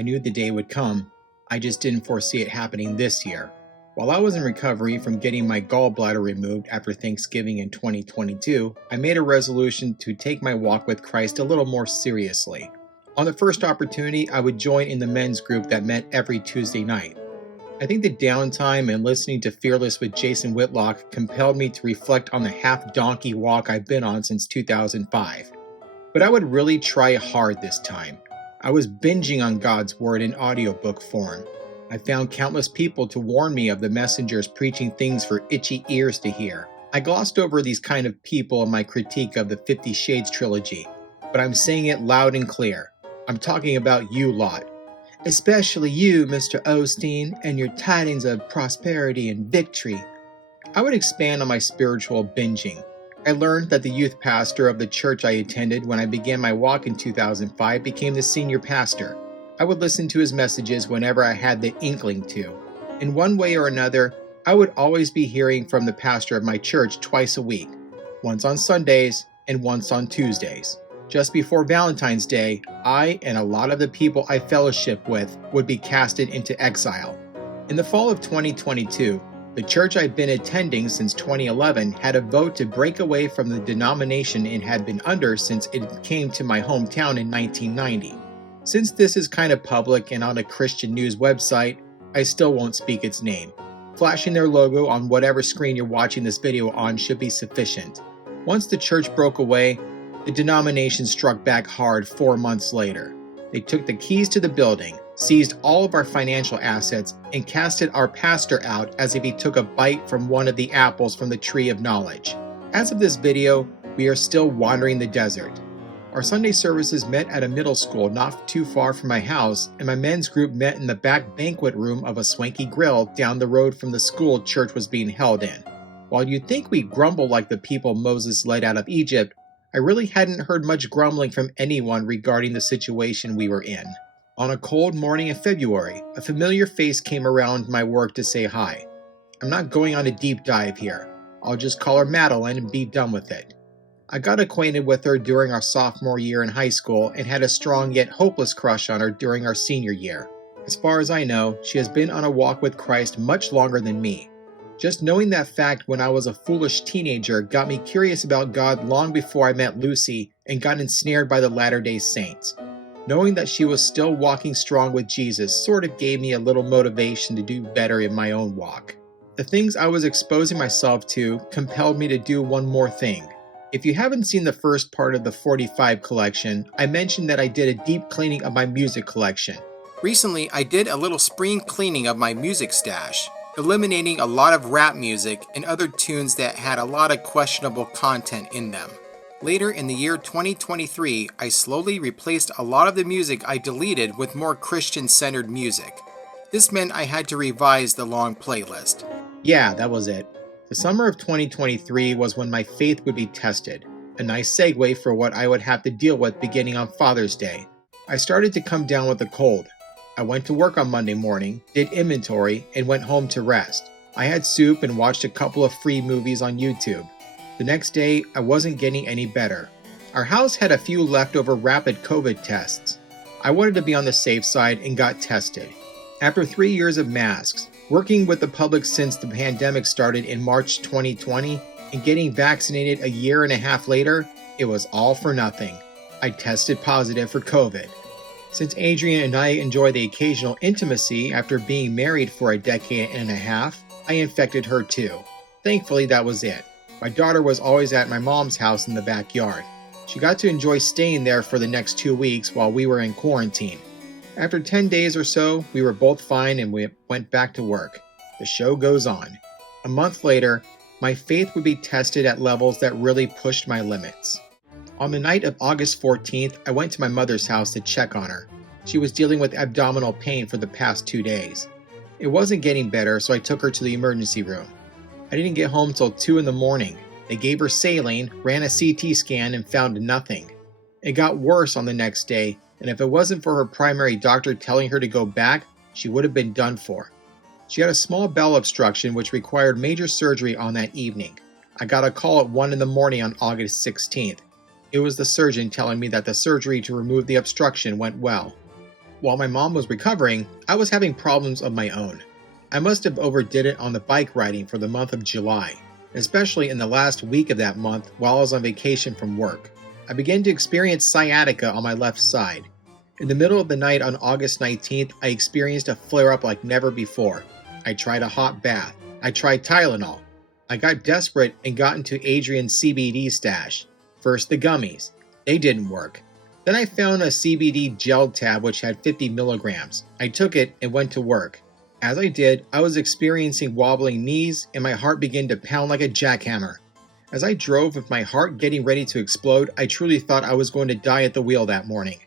I knew the day would come. I just didn't foresee it happening this year. While I was in recovery from getting my gallbladder removed after Thanksgiving in 2022, I made a resolution to take my walk with Christ a little more seriously. On the first opportunity, I would join in the men's group that met every Tuesday night. I think the downtime and listening to Fearless with Jason Whitlock compelled me to reflect on the half-donkey walk I've been on since 2005. But I would really try hard this time. I was binging on God's Word in audiobook form. I found countless people to warn me of the messengers preaching things for itchy ears to hear. I glossed over these kind of people in my critique of the 50 Shades trilogy, but I'm saying it loud and clear. I'm talking about you lot. Especially you, Mr. Osteen, and your tidings of prosperity and victory. I would expand on my spiritual binging. I learned that the youth pastor of the church I attended when I began my walk in 2005 became the senior pastor. I would listen to his messages whenever I had the inkling to. In one way or another, I would always be hearing from the pastor of my church twice a week, once on Sundays and once on Tuesdays. Just before Valentine's Day, I and a lot of the people I fellowship with would be casted into exile. In the fall of 2022, the church I've been attending since 2011 had a vote to break away from the denomination it had been under since it came to my hometown in 1990. Since this is kind of public and on a Christian news website, I still won't speak its name. Flashing their logo on whatever screen you're watching this video on should be sufficient. Once the church broke away, the denomination struck back hard 4 months later. They took the keys to the building, seized all of our financial assets, and casted our pastor out as if he took a bite from one of the apples from the tree of knowledge. As of this video, we are still wandering the desert. Our Sunday services met at a middle school not too far from my house, and my men's group met in the back banquet room of a swanky grill down the road from the school church was being held in. While you'd think we grumble like the people Moses led out of Egypt, I really hadn't heard much grumbling from anyone regarding the situation we were in. On a cold morning in February, a familiar face came around my work to say hi. I'm not going on a deep dive here. I'll just call her Madeline and be done with it. I got acquainted with her during our sophomore year in high school and had a strong yet hopeless crush on her during our senior year. As far as I know, she has been on a walk with Christ much longer than me. Just knowing that fact when I was a foolish teenager got me curious about God long before I met Lucy and got ensnared by the Latter-day Saints. Knowing that she was still walking strong with Jesus sort of gave me a little motivation to do better in my own walk. The things I was exposing myself to compelled me to do one more thing. If you haven't seen the first part of the 45 collection, I mentioned that I did a deep cleaning of my music collection. Recently, I did a little spring cleaning of my music stash, eliminating a lot of rap music and other tunes that had a lot of questionable content in them. Later in the year 2023, I slowly replaced a lot of the music I deleted with more Christian-centered music. This meant I had to revise the long playlist. Yeah, that was it. The summer of 2023 was when my faith would be tested. A nice segue for what I would have to deal with beginning on Father's Day. I started to come down with a cold. I went to work on Monday morning, did inventory, and went home to rest. I had soup and watched a couple of free movies on YouTube. The next day, I wasn't getting any better. Our house had a few leftover rapid COVID tests. I wanted to be on the safe side and got tested. After 3 years of masks, working with the public since the pandemic started in March 2020, and getting vaccinated a year and a half later, it was all for nothing. I tested positive for COVID. Since Adrian and I enjoy the occasional intimacy after being married for a decade and a half, I infected her too. Thankfully, that was it. My daughter was always at my mom's house in the backyard. She got to enjoy staying there for the next 2 weeks while we were in quarantine. After 10 days or so, we were both fine and we went back to work. The show goes on. A month later, my faith would be tested at levels that really pushed my limits. On the night of August 14th, I went to my mother's house to check on her. She was dealing with abdominal pain for the past 2 days. It wasn't getting better, so I took her to the emergency room. I didn't get home till 2 in the morning. They gave her saline, ran a CT scan, and found nothing. It got worse on the next day, and if it wasn't for her primary doctor telling her to go back, she would have been done for. She had a small bowel obstruction which required major surgery on that evening. I got a call at 1 in the morning on August 16th. It was the surgeon telling me that the surgery to remove the obstruction went well. While my mom was recovering, I was having problems of my own. I must have overdid it on the bike riding for the month of July, especially in the last week of that month while I was on vacation from work. I began to experience sciatica on my left side. In the middle of the night on August 19th, I experienced a flare-up like never before. I tried a hot bath. I tried Tylenol. I got desperate and got into Adrian's CBD stash. First the gummies. They didn't work. Then I found a CBD gel tab which had 50 milligrams. I took it and went to work. As I did, I was experiencing wobbling knees and my heart began to pound like a jackhammer. As I drove with my heart getting ready to explode, I truly thought I was going to die at the wheel that morning.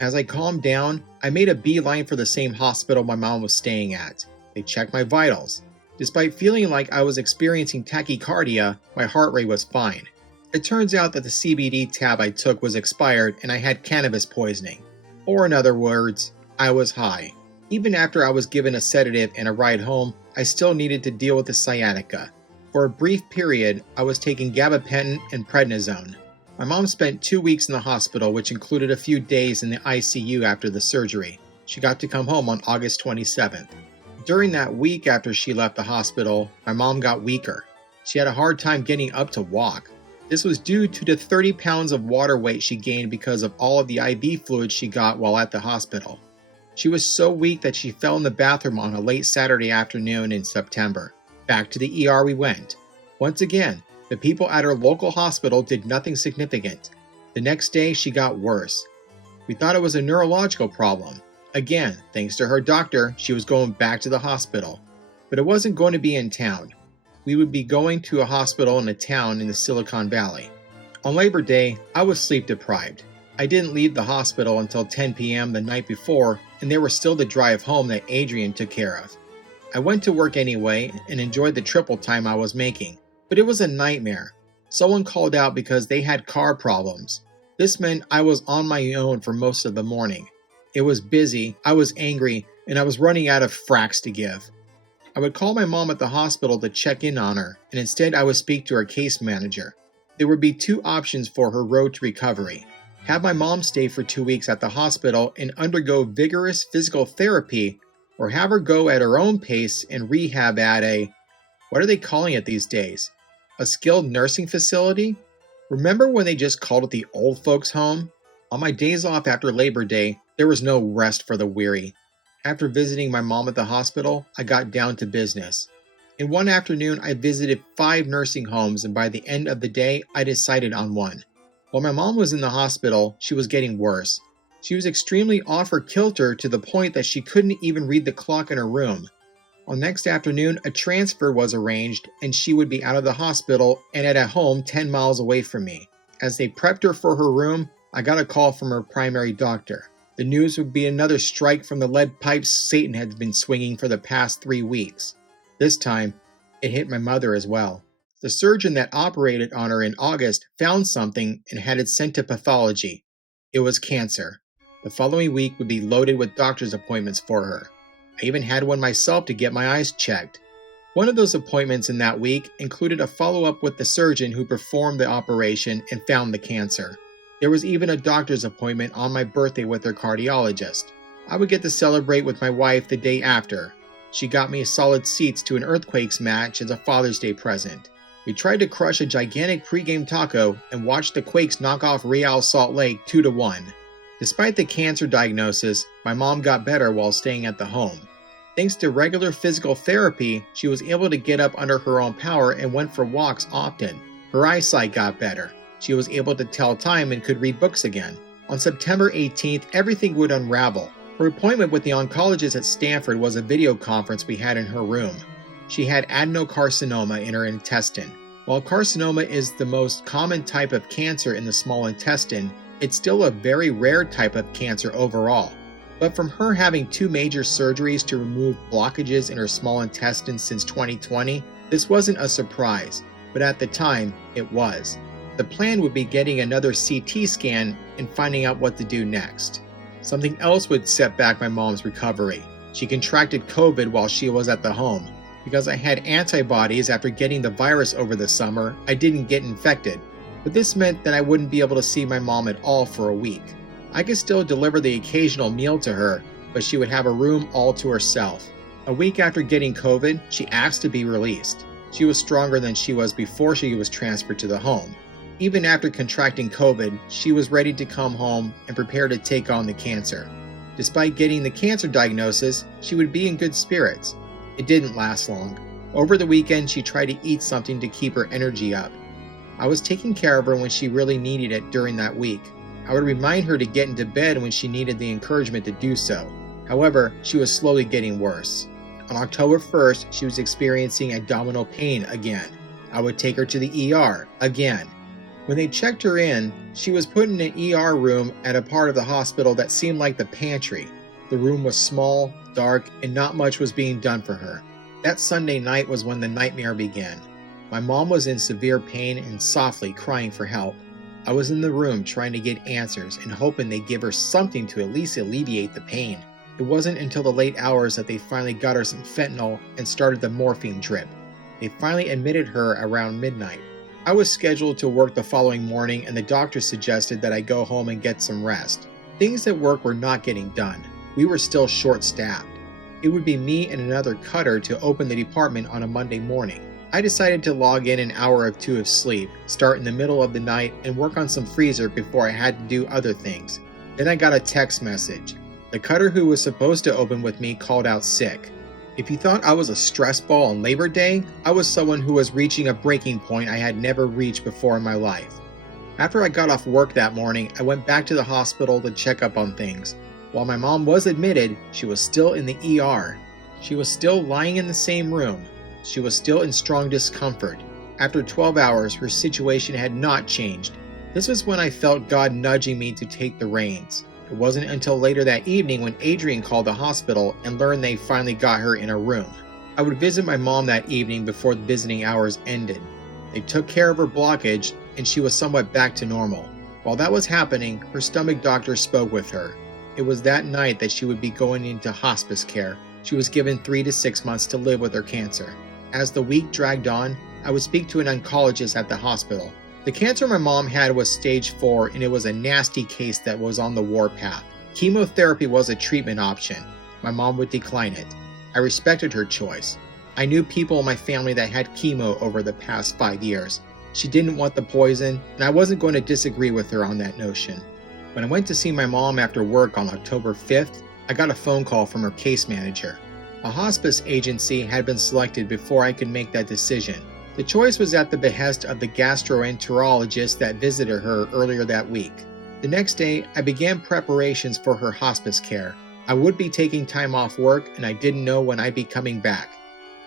As I calmed down, I made a beeline for the same hospital my mom was staying at. They checked my vitals. Despite feeling like I was experiencing tachycardia, my heart rate was fine. It turns out that the CBD tab I took was expired and I had cannabis poisoning. Or in other words, I was high. Even after I was given a sedative and a ride home, I still needed to deal with the sciatica. For a brief period, I was taking gabapentin and prednisone. My mom spent 2 weeks in the hospital, which included a few days in the ICU after the surgery. She got to come home on August 27th. During that week after she left the hospital, my mom got weaker. She had a hard time getting up to walk. This was due to the 30 pounds of water weight she gained because of all of the IV fluids she got while at the hospital. She was so weak that she fell in the bathroom on a late Saturday afternoon in September. Back to the ER we went. Once again, the people at her local hospital did nothing significant. The next day, she got worse. We thought it was a neurological problem. Again, thanks to her doctor, she was going back to the hospital. But it wasn't going to be in town. We would be going to a hospital in a town in the Silicon Valley. On Labor Day, I was sleep deprived. I didn't leave the hospital until 10 p.m. the night before, and there was still the drive home that Adrian took care of. I went to work anyway and enjoyed the triple time I was making, but it was a nightmare. Someone called out because they had car problems. This meant I was on my own for most of the morning. It was busy, I was angry, and I was running out of fracks to give. I would call my mom at the hospital to check in on her, and instead I would speak to her case manager. There would be two options for her road to recovery. Have my mom stay for 2 weeks at the hospital and undergo vigorous physical therapy, or have her go at her own pace and rehab at what are they calling it these days? A skilled nursing facility? Remember when they just called it the old folks home? On my days off after Labor Day, there was no rest for the weary. After visiting my mom at the hospital, I got down to business. In one afternoon, I visited 5 nursing homes, and by the end of the day, I decided on one. While my mom was in the hospital, she was getting worse. She was extremely off her kilter to the point that she couldn't even read the clock in her room. On next afternoon, a transfer was arranged, and she would be out of the hospital and at a home 10 miles away from me. As they prepped her for her room, I got a call from her primary doctor. The news would be another strike from the lead pipes Satan had been swinging for the past 3 weeks. This time, it hit my mother as well. The surgeon that operated on her in August found something and had it sent to pathology. It was cancer. The following week would be loaded with doctor's appointments for her. I even had one myself to get my eyes checked. One of those appointments in that week included a follow-up with the surgeon who performed the operation and found the cancer. There was even a doctor's appointment on my birthday with her cardiologist. I would get to celebrate with my wife the day after. She got me solid seats to an Earthquakes match as a Father's Day present. We tried to crush a gigantic pregame taco and watched the Quakes knock off Real Salt Lake 2-1. Despite the cancer diagnosis, my mom got better while staying at the home. Thanks to regular physical therapy, she was able to get up under her own power and went for walks often. Her eyesight got better. She was able to tell time and could read books again. On September 18th, everything would unravel. Her appointment with the oncologist at Stanford was a video conference we had in her room. She had adenocarcinoma in her intestine. While carcinoma is the most common type of cancer in the small intestine, it's still a very rare type of cancer overall. But from her having 2 major surgeries to remove blockages in her small intestine since 2020, this wasn't a surprise, but at the time, it was. The plan would be getting another CT scan and finding out what to do next. Something else would set back my mom's recovery. She contracted COVID while she was at the home. Because I had antibodies after getting the virus over the summer, I didn't get infected. But this meant that I wouldn't be able to see my mom at all for a week. I could still deliver the occasional meal to her, but she would have a room all to herself. A week after getting COVID, she asked to be released. She was stronger than she was before she was transferred to the home. Even after contracting COVID, she was ready to come home and prepared to take on the cancer. Despite getting the cancer diagnosis, she would be in good spirits. It didn't last long. Over the weekend, she tried to eat something to keep her energy up. I was taking care of her when she really needed it during that week. I would remind her to get into bed when she needed the encouragement to do so. However, she was slowly getting worse. On October 1st, she was experiencing abdominal pain again. I would take her to the ER again. When they checked her in, she was put in an ER room at a part of the hospital that seemed like the pantry. The room was small, dark, and not much was being done for her. That Sunday night was when the nightmare began. My mom was in severe pain and softly crying for help. I was in the room trying to get answers and hoping they'd give her something to at least alleviate the pain. It wasn't until the late hours that they finally got her some fentanyl and started the morphine drip. They finally admitted her around midnight. I was scheduled to work the following morning and the doctor suggested that I go home and get some rest. Things at work were not getting done. We were still short-staffed. It would be me and another cutter to open the department on a Monday morning. I decided to log in an hour or two of sleep, start in the middle of the night, and work on some freezer before I had to do other things. Then I got a text message. The cutter who was supposed to open with me called out sick. If you thought I was a stress ball on Labor Day, I was someone who was reaching a breaking point I had never reached before in my life. After I got off work that morning, I went back to the hospital to check up on things. While my mom was admitted, she was still in the ER. She was still lying in the same room. She was still in strong discomfort. After 12 hours, her situation had not changed. This was when I felt God nudging me to take the reins. It wasn't until later that evening when Adrian called the hospital and learned they finally got her in a room. I would visit my mom that evening before the visiting hours ended. They took care of her blockage and she was somewhat back to normal. While that was happening, her stomach doctor spoke with her. It was that night that she would be going into hospice care. She was given 3 to 6 months to live with her cancer. As the week dragged on, I would speak to an oncologist at the hospital. The cancer my mom had was stage 4 and it was a nasty case that was on the warpath. Chemotherapy was a treatment option. My mom would decline it. I respected her choice. I knew people in my family that had chemo over the past 5 years. She didn't want the poison, and I wasn't going to disagree with her on that notion. When I went to see my mom after work on October 5th, I got a phone call from her case manager. A hospice agency had been selected before I could make that decision. The choice was at the behest of the gastroenterologist that visited her earlier that week. The next day, I began preparations for her hospice care. I would be taking time off work, and I didn't know when I'd be coming back.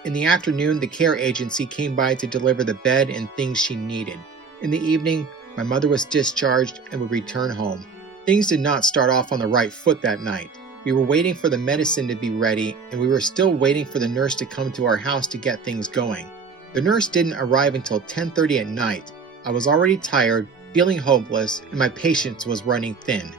In the afternoon, the care agency came by to deliver the bed and things she needed. In the evening, my mother was discharged and would return home. Things did not start off on the right foot that night. We were waiting for the medicine to be ready, and we were still waiting for the nurse to come to our house to get things going. The nurse didn't arrive until 10:30 at night. I was already tired, feeling hopeless, and my patience was running thin.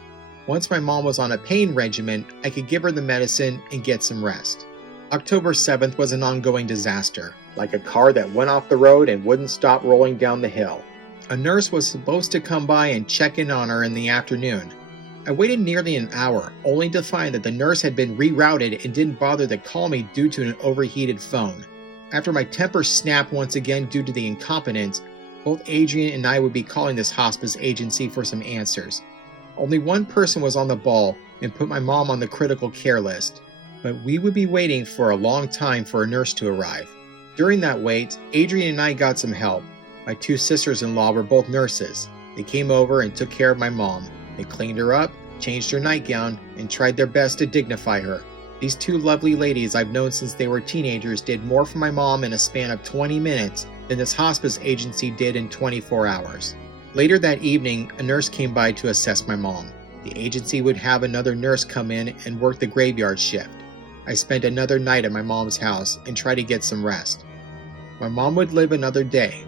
Once my mom was on a pain regimen, I could give her the medicine and get some rest. October 7th was an ongoing disaster, like a car that went off the road and wouldn't stop rolling down the hill. A nurse was supposed to come by and check in on her in the afternoon. I waited nearly an hour, only to find that the nurse had been rerouted and didn't bother to call me due to an overheated phone. After my temper snapped once again due to the incompetence, both Adrian and I would be calling this hospice agency for some answers. Only one person was on the ball and put my mom on the critical care list, but we would be waiting for a long time for a nurse to arrive. During that wait, Adrian and I got some help. My 2 sisters-in-law were both nurses. They came over and took care of my mom. They cleaned her up, changed her nightgown, and tried their best to dignify her. These 2 lovely ladies I've known since they were teenagers did more for my mom in a span of 20 minutes than this hospice agency did in 24 hours. Later that evening, a nurse came by to assess my mom. The agency would have another nurse come in and work the graveyard shift. I spent another night at my mom's house and tried to get some rest. My mom would live another day.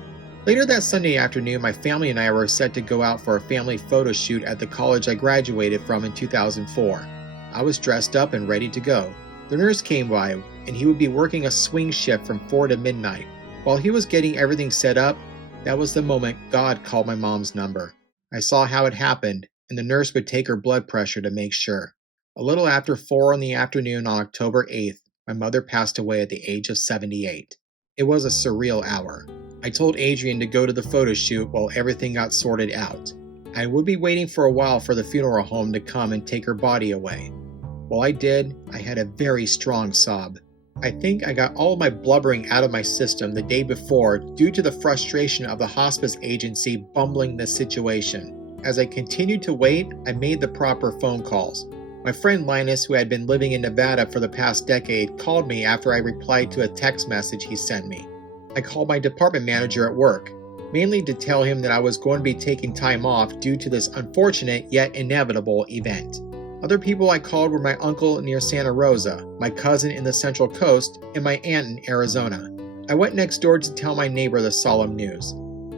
Later that Sunday afternoon, my family and I were set to go out for a family photo shoot at the college I graduated from in 2004. I was dressed up and ready to go. The nurse came by, and he would be working a swing shift from 4 to midnight. While he was getting everything set up, that was the moment God called my mom's number. I saw how it happened, and the nurse would take her blood pressure to make sure. A little after 4 in the afternoon on October 8th, my mother passed away at the age of 78. It was a surreal hour. I told Adrian to go to the photo shoot while everything got sorted out. I would be waiting for a while for the funeral home to come and take her body away. While I did, I had a very strong sob. I think I got all of my blubbering out of my system the day before due to the frustration of the hospice agency bumbling the situation. As I continued to wait, I made the proper phone calls. My friend Linus, who had been living in Nevada for the past decade, called me after I replied to a text message he sent me. I called my department manager at work, mainly to tell him that I was going to be taking time off due to this unfortunate yet inevitable event. Other people I called were my uncle near Santa Rosa, my cousin in the Central Coast, and my aunt in Arizona. I went next door to tell my neighbor the solemn news.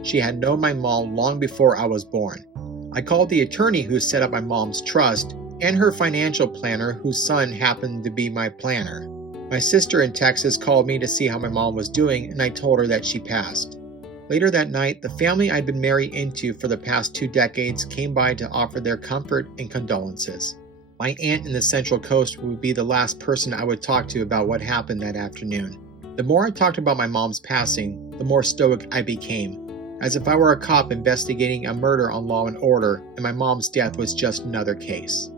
She had known my mom long before I was born. I called the attorney who set up my mom's trust and her financial planner whose son happened to be my planner. My sister in Texas called me to see how my mom was doing, and I told her that she passed. Later that night, the family I'd been married into for the past 2 decades came by to offer their comfort and condolences. My aunt in the Central Coast would be the last person I would talk to about what happened that afternoon. The more I talked about my mom's passing, the more stoic I became, as if I were a cop investigating a murder on Law & Order and my mom's death was just another case.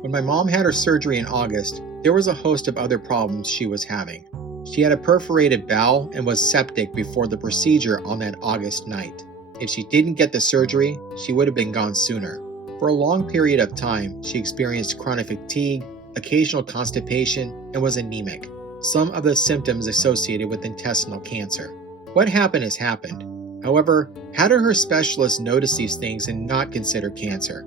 When my mom had her surgery in August, there was a host of other problems she was having. She had a perforated bowel and was septic before the procedure on that August night. If she didn't get the surgery, she would have been gone sooner. For a long period of time, she experienced chronic fatigue, occasional constipation, and was anemic, some of the symptoms associated with intestinal cancer. What happened has happened. However, how did her specialist notice these things and not consider cancer?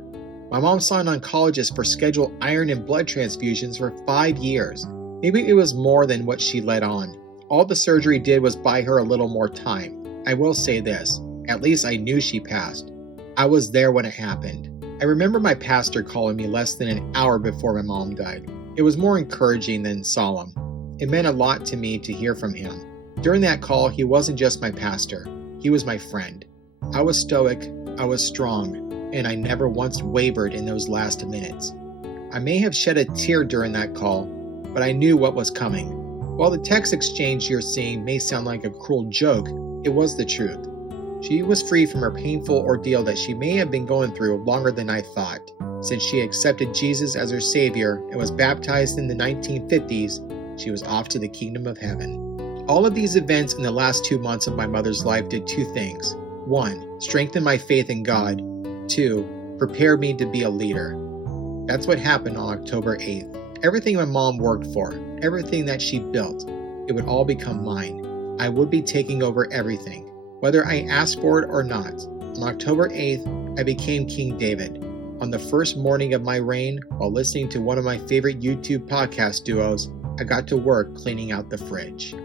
My mom saw an oncologist for scheduled iron and blood transfusions for 5 years. Maybe it was more than what she let on. All the surgery did was buy her a little more time. I will say this, at least I knew she passed. I was there when it happened. I remember my pastor calling me less than an hour before my mom died. It was more encouraging than solemn. It meant a lot to me to hear from him. During that call, he wasn't just my pastor. He was my friend. I was stoic, I was strong, and I never once wavered in those last minutes. I may have shed a tear during that call, but I knew what was coming. While the text exchange you're seeing may sound like a cruel joke, it was the truth. She was free from her painful ordeal that she may have been going through longer than I thought. Since she accepted Jesus as her Savior and was baptized in the 1950s, she was off to the kingdom of heaven. All of these events in the last 2 months of my mother's life did 2 things. 1, strengthen my faith in God. 2, prepare me to be a leader. That's what happened on October 8th. Everything my mom worked for, everything that she built, it would all become mine. I would be taking over everything, whether I asked for it or not. On October 8th, I became King David. On the first morning of my reign, while listening to one of my favorite YouTube podcast duos, I got to work cleaning out the fridge.